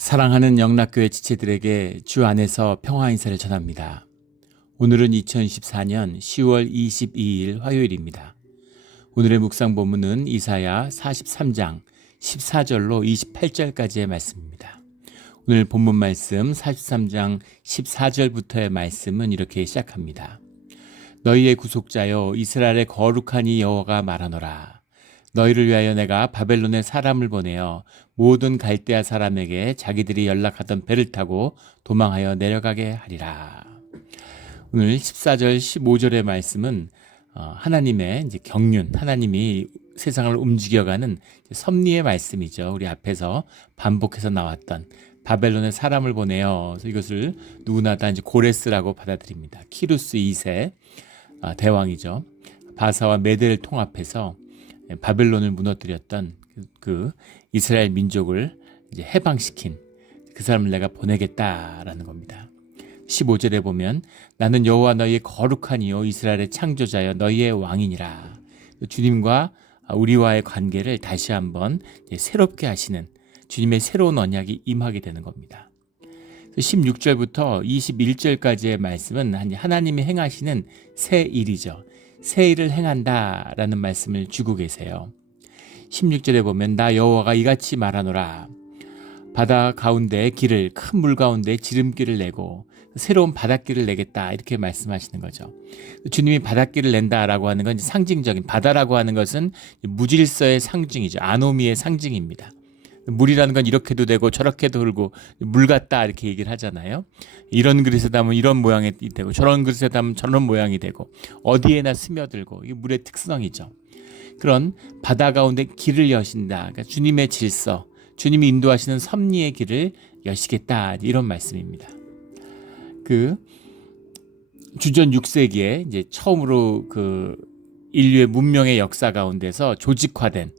사랑하는 영락교회 지체들에게 주 안에서 평화 인사를 전합니다. 오늘은 2024년 10월 22일 화요일입니다. 오늘의 묵상 본문은 이사야 43장 14절로 28절까지의 말씀입니다. 오늘 본문 말씀 43장 14절부터의 말씀은 이렇게 시작합니다. 너희의 구속자여 이스라엘의 거룩한 이 여호와가 말하노라. 너희를 위하여 내가 바벨론에 사람을 보내어 모든 갈대아 사람에게 자기들이 연락하던 배를 타고 도망하여 내려가게 하리라. 오늘 14절 15절의 말씀은 하나님의 이제 경륜, 하나님이 세상을 움직여가는 섭리의 말씀이죠. 우리 앞에서 반복해서 나왔던 바벨론에 사람을 보내어 이것을 누구나 다 이제 고레스라고 받아들입니다. 키루스 2세 대왕이죠. 바사와 메대를 통합해서 바벨론을 무너뜨렸던 그 이스라엘 민족을 이제 해방시킨 그 사람을 내가 보내겠다라는 겁니다. 15절에 보면 나는 여호와 너희의 거룩한 이요 이스라엘의 창조자여 너희의 왕이니라. 주님과 우리와의 관계를 다시 한번 새롭게 하시는 주님의 새로운 언약이 임하게 되는 겁니다. 16절부터 21절까지의 말씀은 하나님이 행하시는 새 일이죠. 새 일을 행한다라는 말씀을 주고 계세요. 16절에 보면 나 여호와가 이같이 말하노라. 바다 가운데 길을 큰 물 가운데 지름길을 내고 새로운 바닷길을 내겠다 이렇게 말씀하시는 거죠. 주님이 바닷길을 낸다라고 하는 건 상징적인, 바다라고 하는 것은 무질서의 상징이죠. 아노미의 상징입니다. 물이라는 건 이렇게도 되고 저렇게도 흐르고 물 같다 이렇게 얘기를 하잖아요. 이런 그릇에 담으면 이런 모양이 되고 저런 그릇에 담으면 저런 모양이 되고 어디에나 스며들고 이게 물의 특성이죠. 그런 바다 가운데 길을 여신다. 그러니까 주님의 질서, 주님이 인도하시는 섭리의 길을 여시겠다 이런 말씀입니다. 그 주전 6세기에 이제 처음으로 그 인류의 문명의 역사 가운데서 조직화된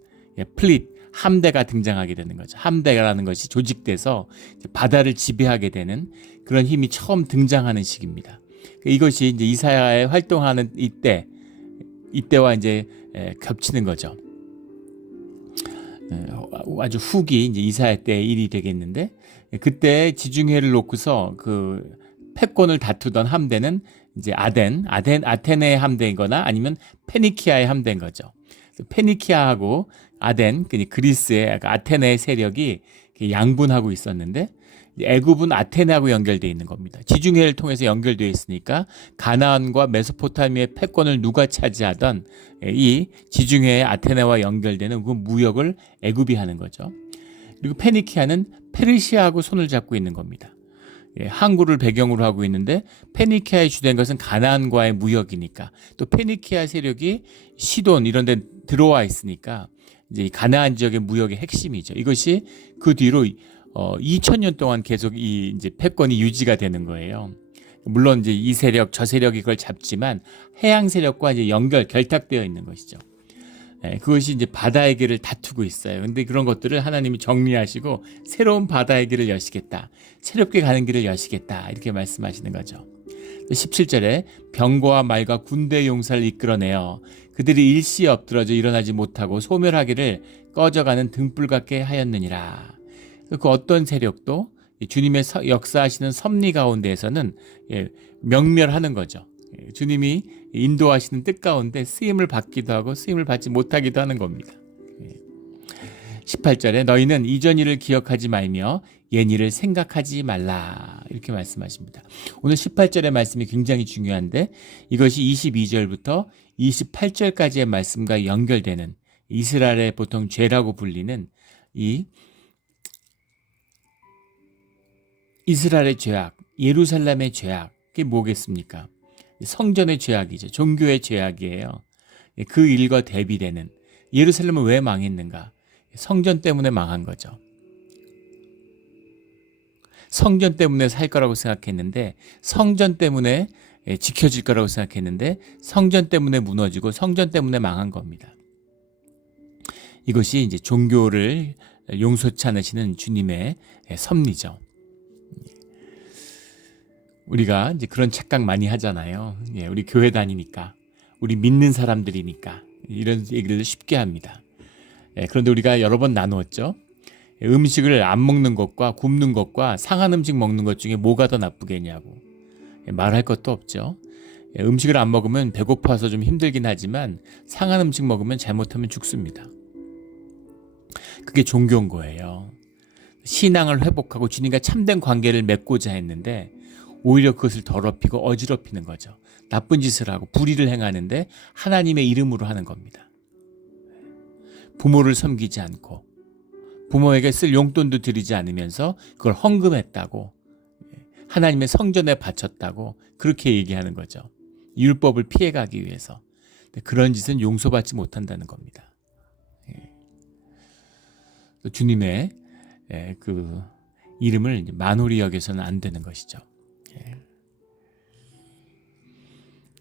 플릿 함대가 등장하게 되는 거죠. 함대라는 것이 조직돼서 바다를 지배하게 되는 그런 힘이 처음 등장하는 시기입니다. 이것이 이제 이사야의 활동하는 이때와 이제 겹치는 거죠. 아주 후기 이제 이사야 때의 일이 되겠는데 그때 지중해를 놓고서 그 패권을 다투던 함대는 이제 아테네의 함대이거나 아니면 페니키아의 함대인 거죠. 페니키아하고 아덴, 그리스의 아테네의 세력이 양분하고 있었는데 애굽은 아테네하고 연결되어 있는 겁니다. 지중해를 통해서 연결되어 있으니까 가나안과 메소포타미아의 패권을 누가 차지하던 이 지중해의 아테네와 연결되는 그 무역을 애굽이 하는 거죠. 그리고 페니키아는 페르시아하고 손을 잡고 있는 겁니다. 항구를 배경으로 하고 있는데 페니키아의 주된 것은 가나안과의 무역이니까 또 페니키아 세력이 시돈 이런 데 들어와 있으니까 이제 가나안 지역의 무역의 핵심이죠. 이것이 그 뒤로 2000년 동안 계속 이 이제 패권이 유지가 되는 거예요. 물론 이제 이 세력 저 세력이 그걸 잡지만 해양 세력과 이제 결탁되어 있는 것이죠. 그것이 이제 바다의 길을 다투고 있어요. 근데 그런 것들을 하나님이 정리하시고 새로운 바다의 길을 여시겠다. 새롭게 가는 길을 여시겠다. 이렇게 말씀하시는 거죠. 17절에 병거와 말과 군대 용사를 이끌어내어 그들이 일시에 엎드러져 일어나지 못하고 소멸하기를 꺼져가는 등불 같게 하였느니라. 그 어떤 세력도 주님의 역사하시는 섭리 가운데에서는 명멸하는 거죠. 주님이 인도하시는 뜻 가운데 쓰임을 받기도 하고 쓰임을 받지 못하기도 하는 겁니다. 18절에 너희는 이전 일을 기억하지 말며 옛 일을 생각하지 말라 이렇게 말씀하십니다. 오늘 18절의 말씀이 굉장히 중요한데 이것이 22절부터 28절까지의 말씀과 연결되는 이스라엘의 보통 죄라고 불리는 이 이스라엘의 죄악, 예루살렘의 죄악 그게 뭐겠습니까? 성전의 죄악이죠. 종교의 죄악이에요. 그 일과 대비되는 예루살렘은 왜 망했는가? 성전 때문에 망한 거죠. 성전 때문에 살 거라고 생각했는데 성전 때문에 지켜질 거라고 생각했는데 성전 때문에 무너지고 성전 때문에 망한 겁니다. 이것이 이제 종교를 용서치 않으시는 주님의 섭리죠. 우리가 이제 그런 착각 많이 하잖아요. 우리 교회 다니니까, 우리 믿는 사람들이니까 이런 얘기를 쉽게 합니다. 그런데 우리가 여러 번 나누었죠. 음식을 안 먹는 것과 굶는 것과 상한 음식 먹는 것 중에 뭐가 더 나쁘겠냐고. 말할 것도 없죠. 음식을 안 먹으면 배고파서 좀 힘들긴 하지만 상한 음식 먹으면 잘못하면 죽습니다. 그게 종교인 거예요. 신앙을 회복하고 주님과 참된 관계를 맺고자 했는데 오히려 그것을 더럽히고 어지럽히는 거죠. 나쁜 짓을 하고 불의를 행하는데 하나님의 이름으로 하는 겁니다. 부모를 섬기지 않고 부모에게 쓸 용돈도 드리지 않으면서 그걸 헌금했다고, 하나님의 성전에 바쳤다고 그렇게 얘기하는 거죠. 율법을 피해가기 위해서. 그런 짓은 용서받지 못한다는 겁니다. 주님의 그 이름을 만홀히 여겨서는 안 되는 것이죠.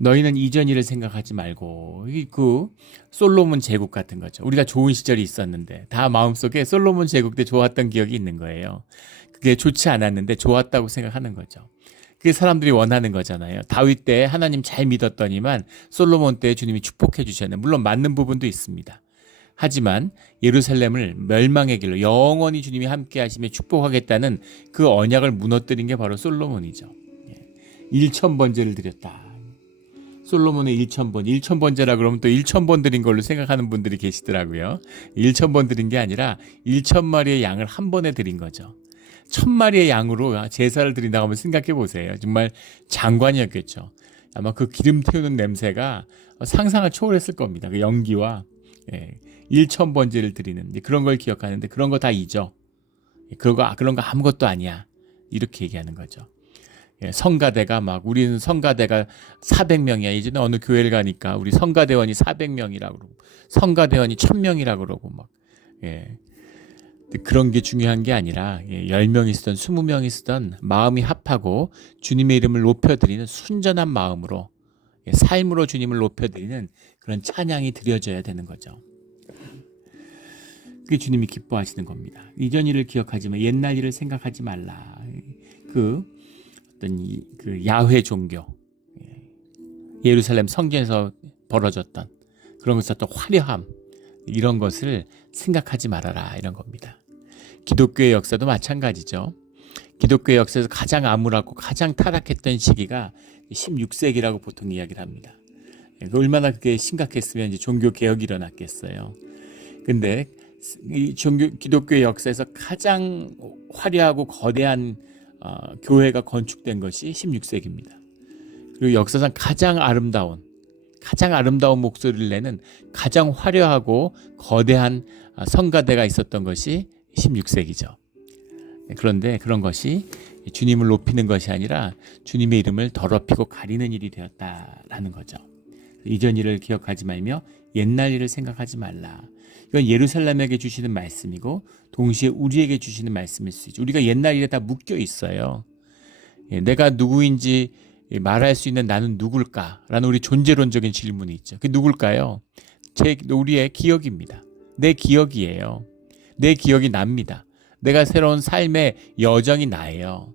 너희는 이전 일을 생각하지 말고, 그 솔로몬 제국 같은 거죠. 우리가 좋은 시절이 있었는데 다 마음속에 솔로몬 제국 때 좋았던 기억이 있는 거예요. 그게 좋지 않았는데 좋았다고 생각하는 거죠. 그게 사람들이 원하는 거잖아요. 다윗 때 하나님 잘 믿었더니만 솔로몬 때 주님이 축복해 주셨네. 물론 맞는 부분도 있습니다. 하지만 예루살렘을 멸망의 길로 영원히 주님이 함께 하시며 축복하겠다는 그 언약을 무너뜨린 게 바로 솔로몬이죠. 1,000번제를 드렸다. 솔로몬의 1,000번제라 그러면 또 1,000번 드린 걸로 생각하는 분들이 계시더라고요. 1,000번 드린 게 아니라 1,000마리의 양을 한 번에 드린 거죠. 1,000마리의 양으로 제사를 드린다고 한번 생각해 보세요. 정말 장관이었겠죠. 아마 그 기름 태우는 냄새가 상상을 초월했을 겁니다. 그 연기와 1,000번제를 드리는 그런 걸 기억하는데 그런 거 다 잊어. 그런 거 아무것도 아니야. 이렇게 얘기하는 거죠. 성가대가 막 우리는 성가대가 400명이야. 이제는 어느 교회를 가니까 우리 성가대원이 400명이라고 그러고 성가대원이 1,000명이라고 그러고 막 그런 게 중요한 게 아니라 10명이 쓰던 20명이 쓰던 마음이 합하고 주님의 이름을 높여드리는 순전한 마음으로 삶으로 주님을 높여드리는 그런 찬양이 드려져야 되는 거죠. 그게 주님이 기뻐하시는 겁니다. 이전 일을 기억하지 마. 옛날 일을 생각하지 말라. 그 야훼 종교, 예루살렘 성전에서 벌어졌던 그런 것에서 또 화려함, 이런 것을 생각하지 말아라, 이런 겁니다. 기독교의 역사도 마찬가지죠. 기독교의 역사에서 가장 암울하고 가장 타락했던 시기가 16세기라고 보통 이야기를 합니다. 얼마나 그게 심각했으면 이제 종교 개혁이 일어났겠어요. 근데 이 기독교의 역사에서 가장 화려하고 거대한 교회가 건축된 것이 16세기입니다. 그리고 역사상 가장 아름다운 목소리를 내는 가장 화려하고 거대한 성가대가 있었던 것이 16세기죠. 그런데 그런 것이 주님을 높이는 것이 아니라 주님의 이름을 더럽히고 가리는 일이 되었다라는 거죠. 이전 일을 기억하지 말며 옛날 일을 생각하지 말라. 이건 예루살렘에게 주시는 말씀이고 동시에 우리에게 주시는 말씀일 수 있죠. 우리가 옛날 일에 다 묶여 있어요. 내가 누구인지 말할 수 있는 나는 누굴까? 라는 우리 존재론적인 질문이 있죠. 그게 누굴까요? 우리의 기억입니다. 내 기억이에요. 내 기억이 납니다. 내가 새로운 삶의 여정이 나예요.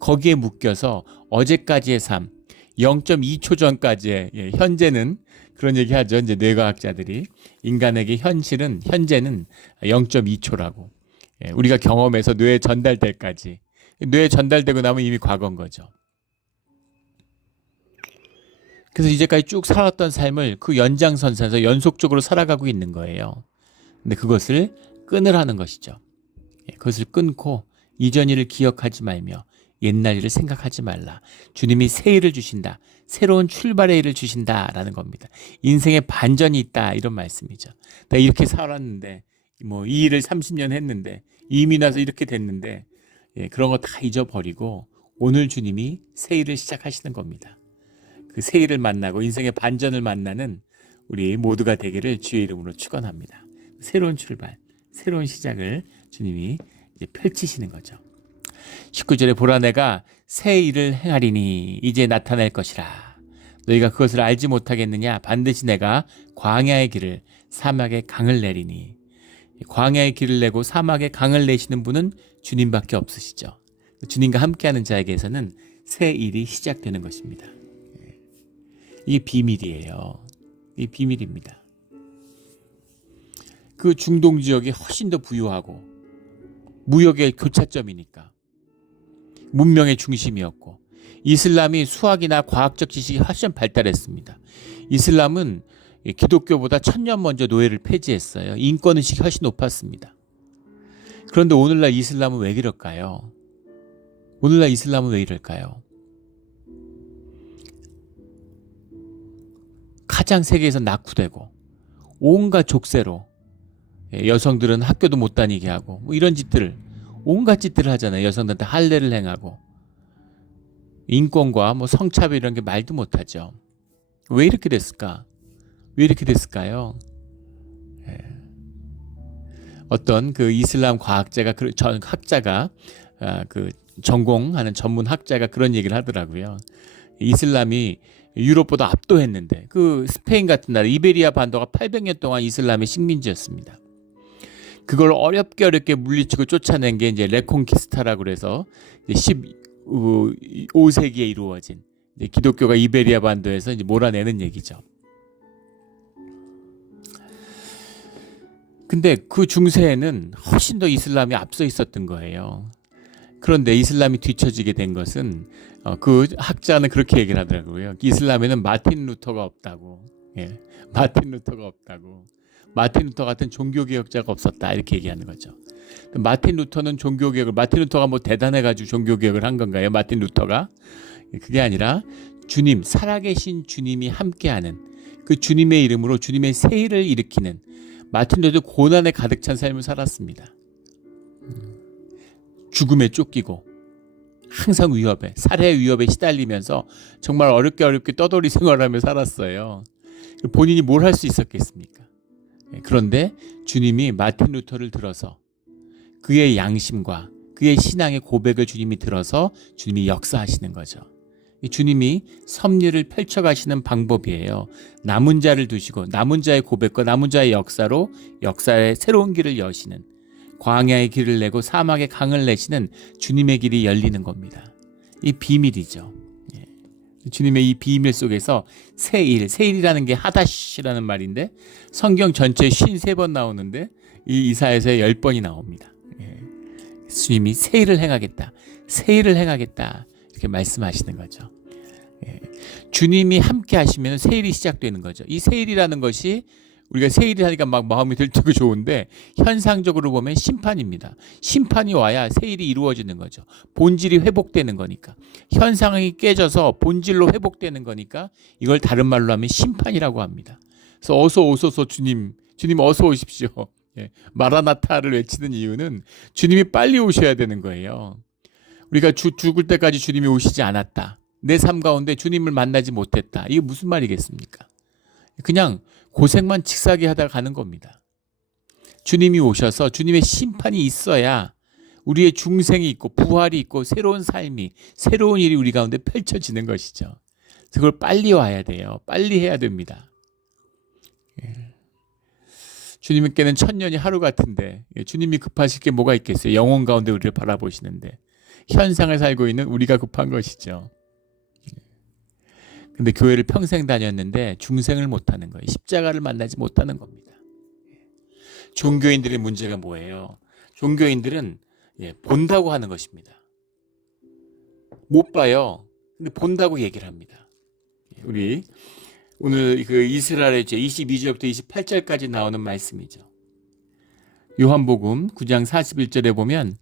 거기에 묶여서 어제까지의 삶, 0.2초 전까지의 현재는 그런 얘기 하죠. 이제 뇌과학자들이 인간에게 현재는 0.2초라고. 우리가 경험해서 뇌에 전달될 때까지. 뇌에 전달되고 나면 이미 과거인 거죠. 그래서 이제까지 쭉 살았던 삶을 그 연장선상에서 연속적으로 살아가고 있는 거예요. 근데 그것을 끊으라는 것이죠. 그것을 끊고 이전 일을 기억하지 말며 옛날 일을 생각하지 말라. 주님이 새 일을 주신다. 새로운 출발의 일을 주신다라는 겁니다. 인생에 반전이 있다, 이런 말씀이죠. 내가 이렇게 살았는데 이 일을 30년 했는데 이미 나서 이렇게 됐는데 그런 거 다 잊어버리고 오늘 주님이 새 일을 시작하시는 겁니다. 그 새 일을 만나고 인생의 반전을 만나는 우리 모두가 되기를 주의 이름으로 축원합니다. 새로운 출발, 새로운 시작을 주님이 이제 펼치시는 거죠. 19절에 보라, 내가 새 일을 행하리니 이제 나타날 것이라. 너희가 그것을 알지 못하겠느냐? 반드시 내가 광야의 길을 사막의 강을 내리니. 광야의 길을 내고 사막의 강을 내시는 분은 주님밖에 없으시죠. 주님과 함께하는 자에게서는 새 일이 시작되는 것입니다. 이게 비밀이에요. 이게 비밀입니다. 그 중동 지역이 훨씬 더 부유하고 무역의 교차점이니까. 문명의 중심이었고, 이슬람이 수학이나 과학적 지식이 훨씬 발달했습니다. 이슬람은 기독교보다 1000년 먼저 노예를 폐지했어요. 인권의식이 훨씬 높았습니다. 그런데 오늘날 이슬람은 왜 그럴까요? 오늘날 이슬람은 왜 이럴까요? 가장 세계에서 낙후되고 온갖 족쇄로 여성들은 학교도 못 다니게 하고 뭐 이런 짓들을 온갖 짓들을 하잖아요. 여성들한테 할례를 행하고 인권과 뭐 성차별 이런 게 말도 못하죠. 왜 이렇게 됐을까? 왜 이렇게 됐을까요? 어떤 그 이슬람 과학자가 전 학자가 그 전공하는 전문 학자가 그런 얘기를 하더라고요. 이슬람이 유럽보다 압도했는데 그 스페인 같은 나라 이베리아 반도가 800년 동안 이슬람의 식민지였습니다. 그걸 어렵게 물리치고 쫓아낸 게 이제 레콘키스타라고 그래서 15세기에 이루어진 기독교가 이베리아 반도에서 이제 몰아내는 얘기죠. 근데 그 중세에는 훨씬 더 이슬람이 앞서 있었던 거예요. 그런데 이슬람이 뒤처지게 된 것은 그 학자는 그렇게 얘기를 하더라고요. 이슬람에는 마틴 루터가 없다고. 예, 마틴 루터가 없다고. 마틴 루터 같은 종교개혁자가 없었다 이렇게 얘기하는 거죠. 마틴 루터는 마틴 루터가 뭐 대단해가지고 종교개혁을 한 건가요? 마틴 루터가? 그게 아니라 주님, 살아계신 주님이 함께하는 그 주님의 이름으로 주님의 세일을 일으키는 마틴 루터도 고난에 가득 찬 삶을 살았습니다. 죽음에 쫓기고 항상 위협에, 살해 위협에 시달리면서 정말 어렵게 떠돌이 생활하며 살았어요. 본인이 뭘 할 수 있었겠습니까? 그런데 주님이 마틴 루터를 들어서 그의 양심과 그의 신앙의 고백을 주님이 들어서 주님이 역사하시는 거죠. 주님이 섭리를 펼쳐가시는 방법이에요. 남은 자를 두시고 남은 자의 고백과 남은 자의 역사로 역사의 새로운 길을 여시는, 광야의 길을 내고 사막의 강을 내시는 주님의 길이 열리는 겁니다. 이 비밀이죠. 주님의 이 비밀 속에서 세일이라는 게 하다시라는 말인데 성경 전체에 53번 나오는데 이 이사야서에 10번이 나옵니다. 주님이 세일을 행하겠다 이렇게 말씀하시는 거죠. 주님이 함께 하시면 세일이 시작되는 거죠. 이 세일이라는 것이 우리가 세일이 하니까 막 마음이 들뜨고 좋은데 현상적으로 보면 심판입니다. 심판이 와야 세일이 이루어지는 거죠. 본질이 회복되는 거니까. 현상이 깨져서 본질로 회복되는 거니까 이걸 다른 말로 하면 심판이라고 합니다. 그래서 어서 오소서 주님 어서 오십시오. 마라나타를 외치는 이유는 주님이 빨리 오셔야 되는 거예요. 우리가 죽을 때까지 주님이 오시지 않았다. 내 삶 가운데 주님을 만나지 못했다. 이게 무슨 말이겠습니까? 그냥 고생만 칙사게 하다가 가는 겁니다. 주님이 오셔서 주님의 심판이 있어야 우리의 중생이 있고 부활이 있고 새로운 삶이, 새로운 일이 우리 가운데 펼쳐지는 것이죠. 그걸 빨리 와야 돼요. 빨리 해야 됩니다. 주님께는 1000년이 하루 같은데 주님이 급하실 게 뭐가 있겠어요? 영혼 가운데 우리를 바라보시는데 현상을 살고 있는 우리가 급한 것이죠. 근데 교회를 평생 다녔는데 중생을 못하는 거예요. 십자가를 만나지 못하는 겁니다. 종교인들의 문제가 뭐예요? 종교인들은 본다고 하는 것입니다. 못 봐요. 근데 본다고 얘기를 합니다. 우리 오늘 그 이스라엘의 죄 22절부터 28절까지 나오는 말씀이죠. 요한복음 9장 41절에 보면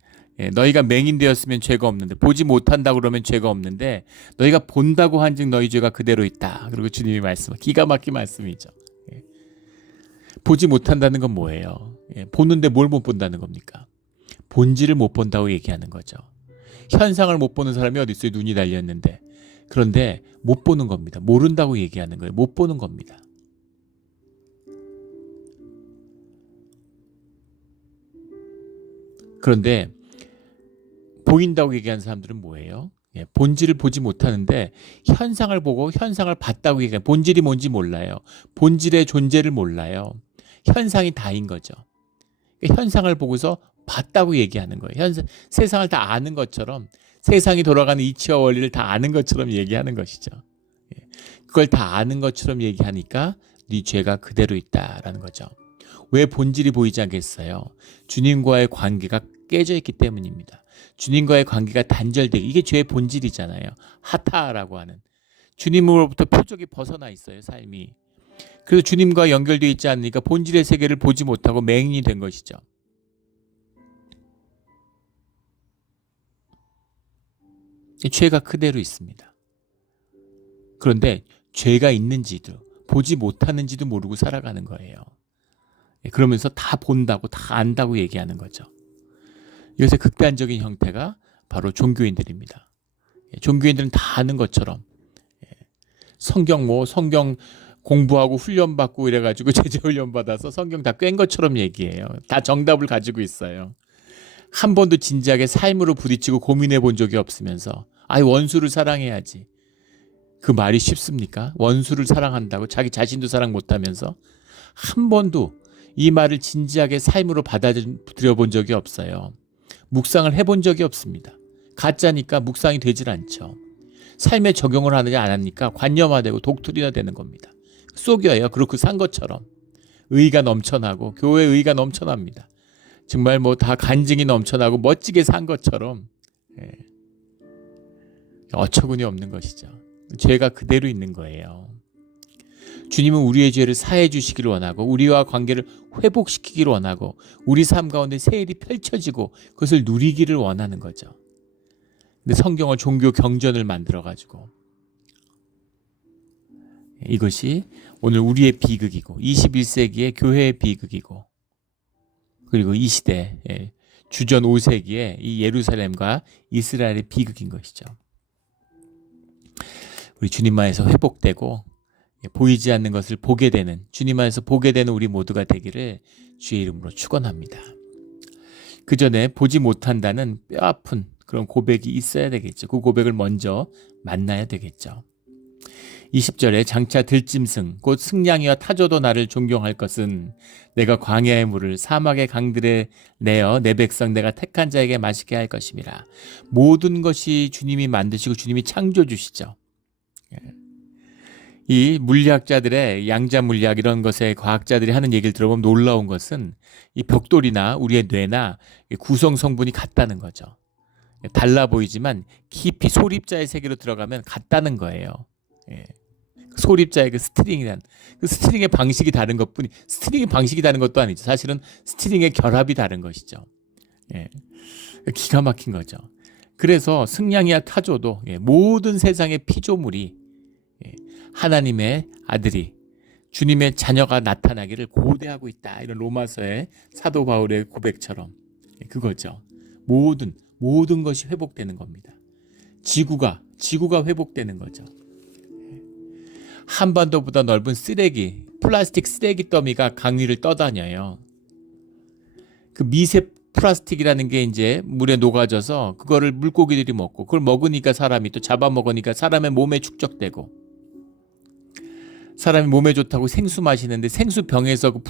너희가 맹인되었으면 죄가 없는데 보지 못한다고 그러면 죄가 없는데 너희가 본다고 한즉 너희 죄가 그대로 있다. 그리고 주님이 기가 막힌 말씀이죠. 보지 못한다는 건 뭐예요? 보는데 뭘 못 본다는 겁니까? 본질을 못 본다고 얘기하는 거죠. 현상을 못 보는 사람이 어디 있어요? 눈이 달렸는데. 그런데 못 보는 겁니다. 모른다고 얘기하는 거예요. 못 보는 겁니다. 그런데 보인다고 얘기하는 사람들은 뭐예요? 본질을 보지 못하는데 현상을 보고 현상을 봤다고 얘기해요. 본질이 뭔지 몰라요. 본질의 존재를 몰라요. 현상이 다인 거죠. 현상을 보고서 봤다고 얘기하는 거예요. 세상을 다 아는 것처럼, 세상이 돌아가는 이치와 원리를 다 아는 것처럼 얘기하는 것이죠. 그걸 다 아는 것처럼 얘기하니까 네 죄가 그대로 있다라는 거죠. 왜 본질이 보이지 않겠어요? 주님과의 관계가 깨져 있기 때문입니다. 주님과의 관계가 단절되고, 이게 죄의 본질이잖아요. 하타라고 하는. 주님으로부터 표적이 벗어나 있어요, 삶이. 그래서 주님과 연결되어 있지 않으니까 본질의 세계를 보지 못하고 맹인이 된 것이죠. 죄가 그대로 있습니다. 그런데 죄가 있는지도 보지 못하는지도 모르고 살아가는 거예요. 그러면서 다 본다고, 다 안다고 얘기하는 거죠. 이것의 극단적인 형태가 바로 종교인들입니다. 종교인들은 다 아는 것처럼 성경 공부하고 훈련받고 이래가지고 제자훈련 받아서 성경 다 꿰인 것처럼 얘기해요. 다 정답을 가지고 있어요. 한 번도 진지하게 삶으로 부딪히고 고민해 본 적이 없으면서 원수를 사랑해야지. 그 말이 쉽습니까? 원수를 사랑한다고 자기 자신도 사랑 못하면서 한 번도 이 말을 진지하게 삶으로 받아들여 본 적이 없어요. 묵상을 해본 적이 없습니다. 가짜니까 묵상이 되질 않죠. 삶에 적용을 하느냐 안 하니까 관념화되고 독트리나 되는 겁니다. 속여요. 그렇게 산 것처럼. 의가 넘쳐나고 교회의 의가 넘쳐납니다. 정말 다 간증이 넘쳐나고 멋지게 산 것처럼 어처구니 없는 것이죠. 죄가 그대로 있는 거예요. 주님은 우리의 죄를 사해 주시기를 원하고 우리와 관계를 회복시키기를 원하고 우리 삶 가운데 새 일이 펼쳐지고 그것을 누리기를 원하는 거죠. 근데 성경을 종교 경전을 만들어가지고 이것이 오늘 우리의 비극이고 21세기의 교회의 비극이고 그리고 이 시대 주전 5세기의 이 예루살렘과 이스라엘의 비극인 것이죠. 우리 주님 안에서 회복되고 보이지 않는 것을 보게 되는, 주님 안에서 보게 되는 우리 모두가 되기를 주의 이름으로 축원합니다. 그 전에 보지 못한다는 뼈아픈 그런 고백이 있어야 되겠죠. 그 고백을 먼저 만나야 되겠죠. 20절에 장차 들짐승 곧 승냥이와 타조도 나를 존경할 것은 내가 광야의 물을 사막의 강들에 내어 내 백성 내가 택한 자에게 마시게 할 것임이라. 모든 것이 주님이 만드시고 주님이 창조주시죠. 이 물리학자들의 양자 물리학 이런 것에 과학자들이 하는 얘기를 들어보면 놀라운 것은 이 벽돌이나 우리의 뇌나 구성 성분이 같다는 거죠. 달라 보이지만 깊이 소립자의 세계로 들어가면 같다는 거예요. 소립자의 그 스트링이란 그 스트링의 방식이 다른 것뿐이 스트링의 방식이 다른 것도 아니죠. 사실은 스트링의 결합이 다른 것이죠. 기가 막힌 거죠. 그래서 승냥이와 타조도 모든 세상의 피조물이 하나님의 아들이 주님의 자녀가 나타나기를 고대하고 있다. 이런 로마서의 사도 바울의 고백처럼 그거죠. 모든 것이 회복되는 겁니다. 지구가 회복되는 거죠. 한반도보다 넓은 플라스틱 쓰레기 더미가 강 위를 떠다녀요. 그 미세 플라스틱이라는 게 이제 물에 녹아져서 그거를 물고기들이 먹고 그걸 먹으니까 사람이 또 잡아먹으니까 사람의 몸에 축적되고 사람이 몸에 좋다고 생수 마시는데 생수병에서 그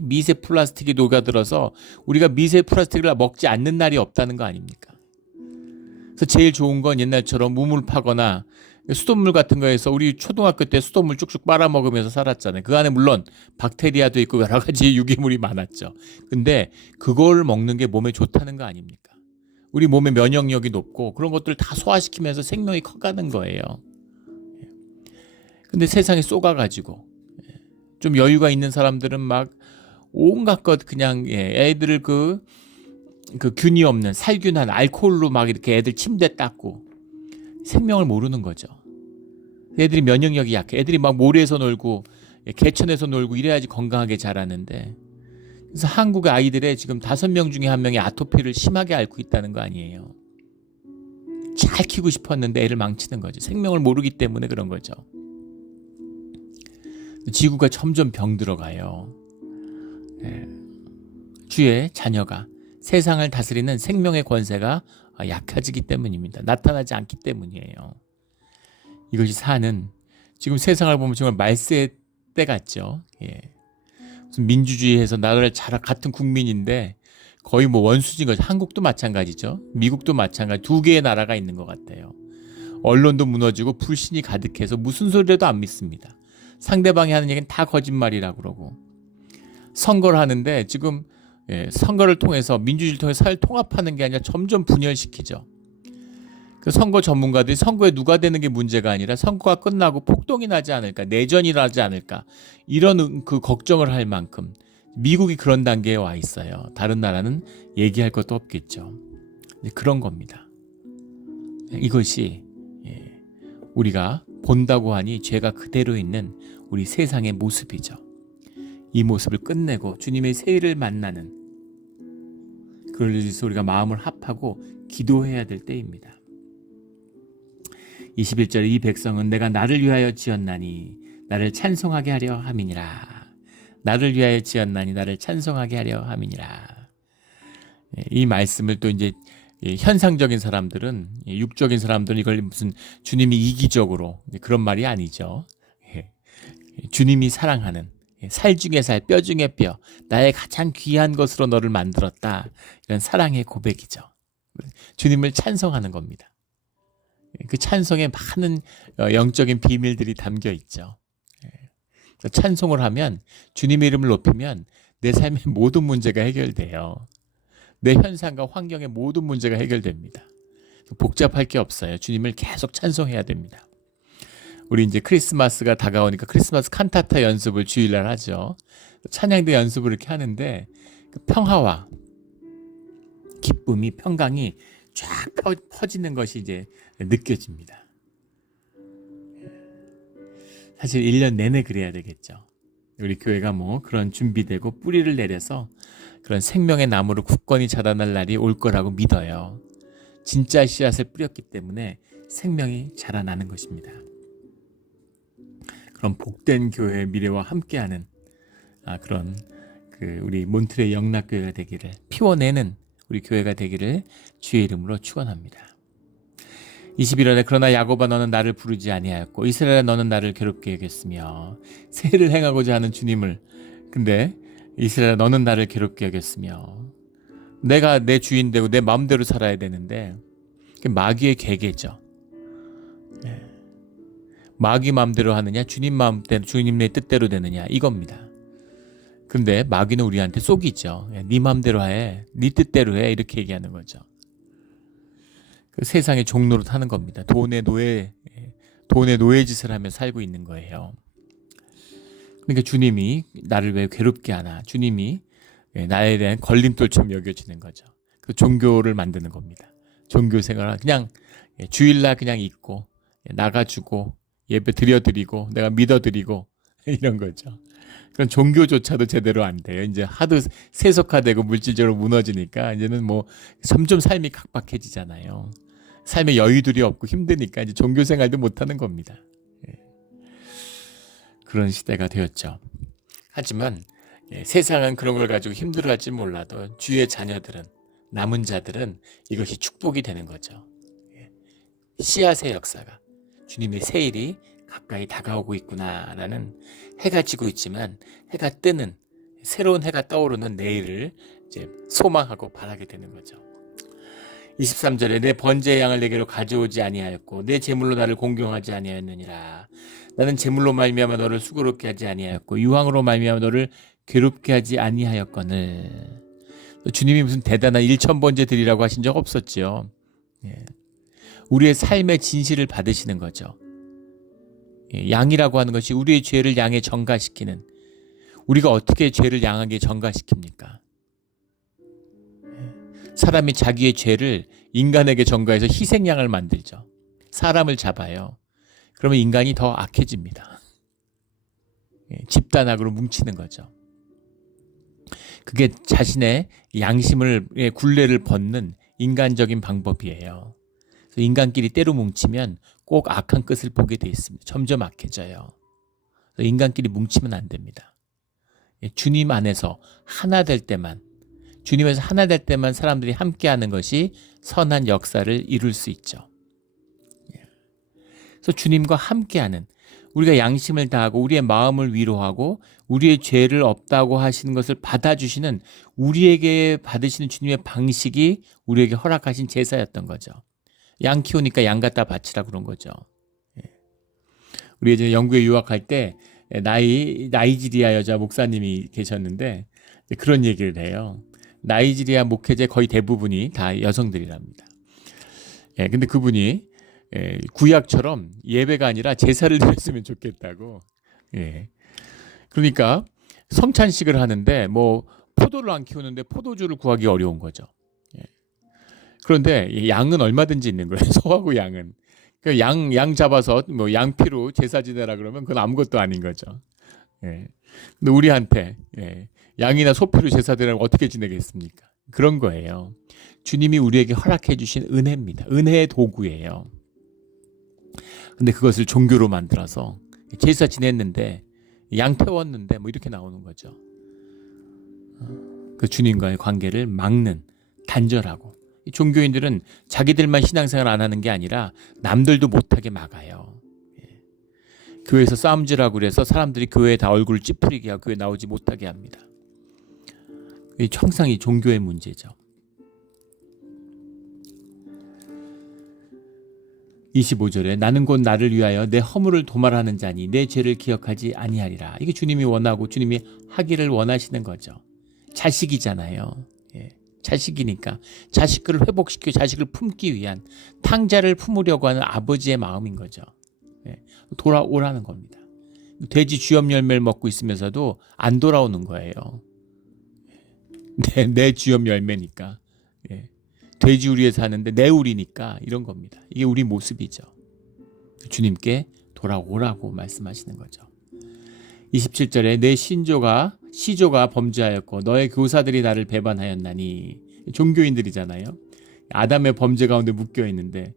미세 플라스틱이 녹아들어서 우리가 미세 플라스틱을 먹지 않는 날이 없다는 거 아닙니까? 그래서 제일 좋은 건 옛날처럼 무물 파거나 수돗물 같은 거에서 우리 초등학교 때 수돗물 쭉쭉 빨아먹으면서 살았잖아요. 그 안에 물론 박테리아도 있고 여러 가지 유기물이 많았죠. 근데 그걸 먹는 게 몸에 좋다는 거 아닙니까? 우리 몸의 면역력이 높고 그런 것들을 다 소화시키면서 생명이 커가는 거예요. 근데 세상에 쏘가가지고 좀 여유가 있는 사람들은 막 온갖 것 그냥 애들을 그 균이 없는 살균한 알코올로 막 이렇게 애들 침대 닦고 생명을 모르는 거죠. 애들이 면역력이 약해. 애들이 막 모래에서 놀고 개천에서 놀고 이래야지 건강하게 자라는데 그래서 한국의 아이들의 지금 5명 중에 1명이 아토피를 심하게 앓고 있다는 거 아니에요. 잘 키우고 싶었는데 애를 망치는 거죠. 생명을 모르기 때문에 그런 거죠. 지구가 점점 병들어가요. 주의 자녀가 세상을 다스리는 생명의 권세가 약해지기 때문입니다. 나타나지 않기 때문이에요. 이것이 지금 세상을 보면 정말 말세 때 같죠. 무슨 민주주의에서 나라를 같은 국민인데 거의 원수진 거죠. 한국도 마찬가지죠. 미국도 마찬가지. 2개의 나라가 있는 것 같아요. 언론도 무너지고 불신이 가득해서 무슨 소리라도 안 믿습니다. 상대방이 하는 얘기는 다 거짓말이라고 그러고 선거를 하는데 지금 선거를 통해서 민주주의를 통해서 사회를 통합하는 게 아니라 점점 분열시키죠. 그 선거 전문가들이 선거에 누가 되는 게 문제가 아니라 선거가 끝나고 폭동이 나지 않을까, 내전이 나지 않을까 이런 그 걱정을 할 만큼 미국이 그런 단계에 와 있어요. 다른 나라는 얘기할 것도 없겠죠. 그런 겁니다. 이것이 우리가 본다고 하니 죄가 그대로 있는 우리 세상의 모습이죠. 이 모습을 끝내고 주님의 세일을 만나는, 그걸 위해서 우리가 마음을 합하고 기도해야 될 때입니다. 21절에 이 백성은 내가 나를 위하여 지었나니 나를 찬송하게 하려 함이니라. 나를 위하여 지었나니 나를 찬송하게 하려 함이니라. 이 말씀을 또 이제 현상적인 사람들은, 육적인 사람들은 이걸 무슨 주님이 이기적으로, 그런 말이 아니죠. 주님이 사랑하는, 살 중에 살, 뼈 중에 뼈, 나의 가장 귀한 것으로 너를 만들었다. 이런 사랑의 고백이죠. 주님을 찬송하는 겁니다. 그 찬송에 많은 영적인 비밀들이 담겨 있죠. 찬송을 하면, 주님의 이름을 높이면 내 삶의 모든 문제가 해결돼요. 내 현상과 환경의 모든 문제가 해결됩니다. 복잡할 게 없어요. 주님을 계속 찬송해야 됩니다. 우리 이제 크리스마스가 다가오니까 크리스마스 칸타타 연습을 주일날 하죠. 찬양대 연습을 이렇게 하는데 그 평화와 기쁨이, 평강이 쫙 퍼지는 것이 이제 느껴집니다. 사실 1년 내내 그래야 되겠죠. 우리 교회가 뭐 그런 준비되고 뿌리를 내려서 그런 생명의 나무로 굳건히 자라날 날이 올 거라고 믿어요. 진짜 씨앗을 뿌렸기 때문에 생명이 자라나는 것입니다. 그런 복된 교회의 미래와 함께하는 그런 우리 몬트레이 영락교회가 되기를, 피워내는 우리 교회가 되기를 주의 이름으로 축원합니다. 21절에 그러나 야곱아 너는 나를 부르지 아니하였고 이스라엘아 너는 나를 괴롭게 여겼으며, 세일을 행하고자 하는 주님을, 근데 이스라엘아 너는 나를 괴롭게 여겼으며, 내가 내 주인 되고 내 마음대로 살아야 되는데 마귀의 계계죠. 마귀 마음대로 하느냐 주님 마음대로, 주님의 뜻대로 되느냐, 이겁니다. 근데 마귀는 우리한테 속이죠. 네 마음대로 해, 네 뜻대로 해, 이렇게 얘기하는 거죠. 그 세상의 종로로 타는 겁니다. 돈의 노예짓을 하며 살고 있는 거예요. 그러니까 주님이 나를 왜 괴롭게 하나, 주님이 나에 대한 걸림돌처럼 여겨지는 거죠. 그 종교를 만드는 겁니다. 종교 생활을 그냥 주일날 그냥 있고 나가주고 예배 드려드리고 내가 믿어드리고 이런 거죠. 그런 종교조차도 제대로 안 돼요. 이제 하도 세속화되고 물질적으로 무너지니까 이제는 뭐 점점 삶이 각박해지잖아요. 삶에 여유들이 없고 힘드니까 이제 종교 생활도 못하는 겁니다. 그런 시대가 되었죠. 하지만 세상은 그런 걸 가지고 힘들어할지 몰라도 주의 자녀들은, 남은 자들은 이것이 축복이 되는 거죠. 씨앗의 역사가, 주님의 세일이 가까이 다가오고 있구나라는, 해가 지고 있지만 해가 뜨는, 새로운 해가 떠오르는 내일을 이제 소망하고 바라게 되는 거죠. 23절에 내 번제의 양을 내게로 가져오지 아니하였고 내 제물로 나를 공경하지 아니하였느니라. 나는 제물로 말미암아 너를 수고롭게 하지 아니하였고 유황으로 말미암아 너를 괴롭게 하지 아니하였거늘. 주님이 무슨 대단한 1000번제 드리라고 하신 적 없었지요. 우리의 삶의 진실을 받으시는 거죠. 양이라고 하는 것이 우리의 죄를 양에 전가시키는, 우리가 어떻게 죄를 양에게 전가시킵니까? 사람이 자기의 죄를 인간에게 전가해서 희생양을 만들죠. 사람을 잡아요. 그러면 인간이 더 악해집니다. 집단악으로 뭉치는 거죠. 그게 자신의 양심을, 굴레를 벗는 인간적인 방법이에요. 그래서 인간끼리 때로 뭉치면 꼭 악한 끝을 보게 돼 있습니다. 점점 악해져요. 그래서 인간끼리 뭉치면 안 됩니다. 주님 안에서 하나 될 때만, 주님에서 하나 될 때만 사람들이 함께하는 것이 선한 역사를 이룰 수 있죠. 그래서 주님과 함께하는, 우리가 양심을 다하고 우리의 마음을 위로하고 우리의 죄를 없다고 하시는 것을 받아주시는, 우리에게 받으시는 주님의 방식이 우리에게 허락하신 제사였던 거죠. 양 키우니까 양 갖다 바치라 그런 거죠. 우리 이제 영국에 유학할 때 나이지리아 여자 목사님이 계셨는데 그런 얘기를 해요. 나이지리아 목회자 거의 대부분이 다 여성들이랍니다. 예, 근데 그분이 구약처럼 예배가 아니라 제사를 드렸으면 좋겠다고. 예. 그러니까 성찬식을 하는데 뭐 포도를 안 키우는데 포도주를 구하기 어려운 거죠. 예. 그런데 양은 얼마든지 있는 거예요. 소하고 양은. 양 잡아서 뭐 양피로 제사 지내라 그러면 그건 아무것도 아닌 거죠. 예. 근데 우리한테 양이나 소피로 제사 드리라면 어떻게 지내겠습니까? 그런 거예요. 주님이 우리에게 허락해 주신 은혜입니다. 은혜의 도구예요. 근데 그것을 종교로 만들어서 제사 지냈는데 양 태웠는데 뭐 이렇게 나오는 거죠. 그 주님과의 관계를 막는, 단절하고. 종교인들은 자기들만 신앙생활 안 하는 게 아니라 남들도 못하게 막아요. 교회에서 싸움질하고 그래서 사람들이 교회에 다 얼굴을 찌푸리게 하고 교회 나오지 못하게 합니다. 이 항상 이 종교의 문제죠. 25절에 나는 곧 나를 위하여 내 허물을 도말하는 자니 내 죄를 기억하지 아니하리라. 이게 주님이 원하고 주님이 하기를 원하시는 거죠. 자식이잖아요. 예. 자식이니까 자식을 회복시켜 자식을 품기 위한 탕자를 품으려고 하는 아버지의 마음인 거죠. 예. 돌아오라는 겁니다. 돼지 쥐염 열매를 먹고 있으면서도 안 돌아오는 거예요. 내 쥐염 열매니까. 예. 돼지 우리에 사는데 내 우리니까 이런 겁니다. 이게 우리 모습이죠. 주님께 돌아오라고 말씀하시는 거죠. 27절에 내 시조가 범죄하였고 너의 교사들이 나를 배반하였나니. 종교인들이잖아요. 아담의 범죄 가운데 묶여 있는데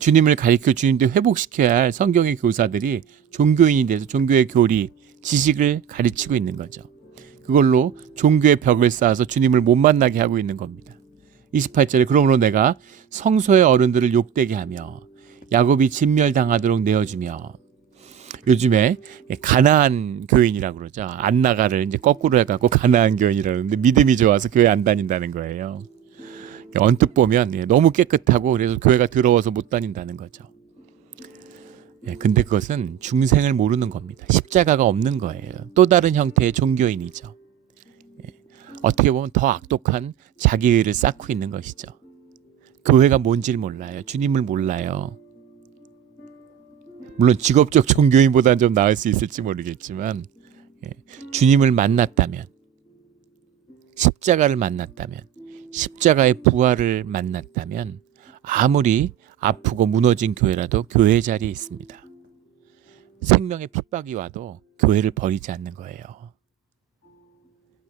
주님을 가리켜 주님도 회복시켜야 할 성경의 교사들이 종교인이 돼서 종교의 교리, 지식을 가르치고 있는 거죠. 그걸로 종교의 벽을 쌓아서 주님을 못 만나게 하고 있는 겁니다. 28절에 그러므로 내가 성소의 어른들을 욕되게 하며 야곱이 진멸당하도록 내어주며. 요즘에 가나안 교인이라고 그러죠. 안 나가를 이제 거꾸로 해갖고 가나안 교인이라고 그러는데 믿음이 좋아서 교회 안 다닌다는 거예요. 언뜻 보면 너무 깨끗하고 그래서 교회가 더러워서 못 다닌다는 거죠. 근데 그것은 중생을 모르는 겁니다. 십자가가 없는 거예요. 또 다른 형태의 종교인이죠. 어떻게 보면 더 악독한 자기의를 쌓고 있는 것이죠. 교회가 뭔지를 몰라요. 주님을 몰라요. 물론 직업적 종교인보다는 좀 나을 수 있을지 모르겠지만 주님을 만났다면, 십자가를 만났다면, 십자가의 부활을 만났다면 아무리 아프고 무너진 교회라도 교회 자리에 있습니다. 생명의 핍박이 와도 교회를 버리지 않는 거예요.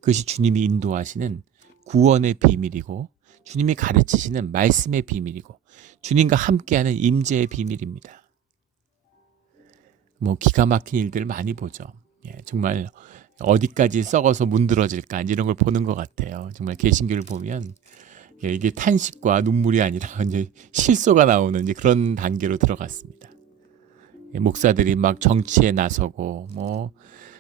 그것이 주님이 인도하시는 구원의 비밀이고 주님이 가르치시는 말씀의 비밀이고 주님과 함께하는 임재의 비밀입니다. 뭐 기가 막힌 일들을 많이 보죠. 정말 어디까지 썩어서 문드러질까 이런 걸 보는 것 같아요. 정말 개신교를 보면 이게 탄식과 눈물이 아니라 이제 실소가 나오는 이제 그런 단계로 들어갔습니다. 목사들이 막 정치에 나서고 뭐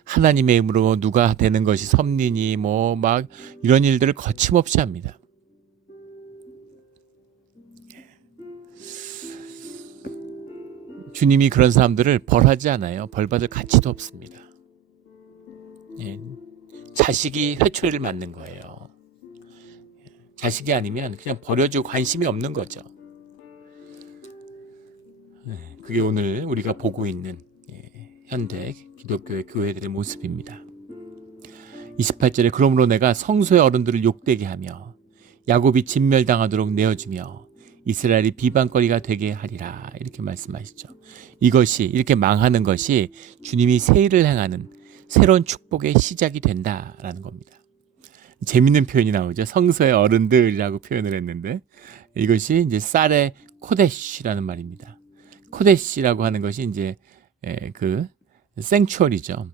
하나님의 이름으로 누가 되는 것이 섭리니 뭐 막 이런 일들을 거침없이 합니다. 주님이 그런 사람들을 벌하지 않아요. 벌받을 가치도 없습니다. 자식이 회초리를 맞는 거예요. 자식이 아니면 그냥 버려주고 관심이 없는 거죠. 그게 오늘 우리가 보고 있는 현대 기독교의 교회들의 모습입니다. 28절에 그러므로 내가 성소의 어른들을 욕되게 하며 야곱이 진멸당하도록 내어주며 이스라엘이 비방거리가 되게 하리라 이렇게 말씀하시죠. 이것이 이렇게 망하는 것이 주님이 새 일을 행하는 새로운 축복의 시작이 된다라는 겁니다. 재밌는 표현이 나오죠. 성소의 어른들이라고 표현을 했는데 이것이 이제 쌀의 코데시라는 말입니다. 코데시라고 하는 것이 이제 그 생추얼이죠.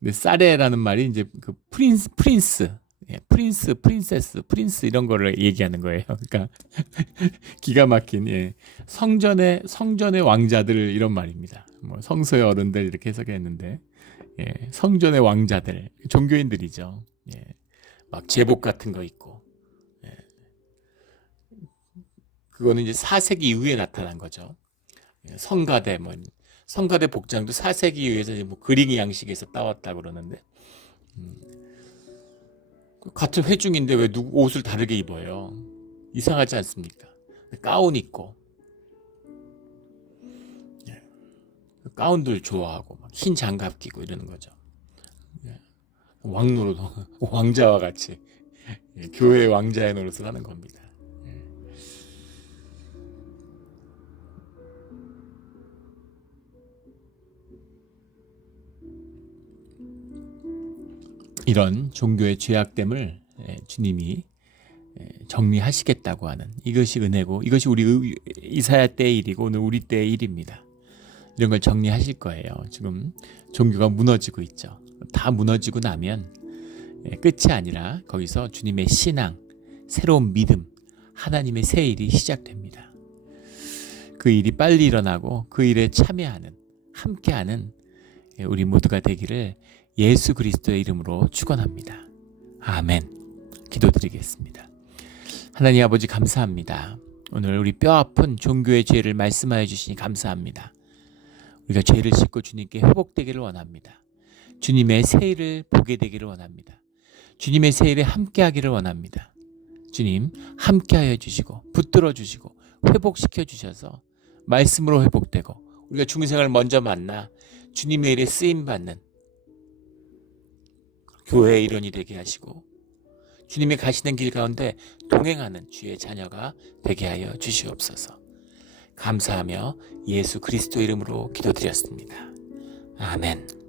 근데 쌀에라는 말이 이제 그 프린스, 프린세스 이런 거를 얘기하는 거예요. 그러니까 기가 막힌 성전의 왕자들 이런 말입니다. 뭐 성소의 어른들 이렇게 해석했는데 성전의 왕자들 종교인들이죠. 막 제복 같은 거 있고 그거는 이제 4세기 이후에 나타난 거죠. 성가대 성가대 복장도 4세기 이후에서 뭐 그리기 양식에서 따왔다 그러는데 같은 회중인데 왜 누구 옷을 다르게 입어요? 이상하지 않습니까? 가운 입고 가운들 좋아하고 막 흰 장갑 끼고 이러는 거죠. 왕노릇 왕자와 같이 교회 왕자의 노릇을 하는 겁니다. 이런 종교의 죄악됨을 주님이 정리하시겠다고 하는 이것이 은혜고, 이것이 우리 이사야 때의 일이고 오늘 우리 때의 일입니다. 이런 걸 정리하실 거예요. 지금 종교가 무너지고 있죠. 다 무너지고 나면 끝이 아니라 거기서 주님의 신앙, 새로운 믿음, 하나님의 새 일이 시작됩니다. 그 일이 빨리 일어나고 그 일에 참여하는, 함께하는 우리 모두가 되기를 예수 그리스도의 이름으로 축원합니다. 아멘. 기도드리겠습니다. 하나님 아버지 감사합니다. 오늘 우리 뼈아픈 종교의 죄를 말씀하여 주시니 감사합니다. 우리가 죄를 씻고 주님께 회복되기를 원합니다. 주님의 새 일을 보게 되기를 원합니다. 주님의 새 일에 함께하기를 원합니다. 주님 함께하여 주시고 붙들어 주시고 회복시켜 주셔서 말씀으로 회복되고 우리가 중생을 먼저 만나 주님의 일에 쓰임받는 교회의 일원이 되게 하시고 주님이 가시는 길 가운데 동행하는 주의 자녀가 되게 하여 주시옵소서. 감사하며 예수 그리스도 이름으로 기도드렸습니다. 아멘.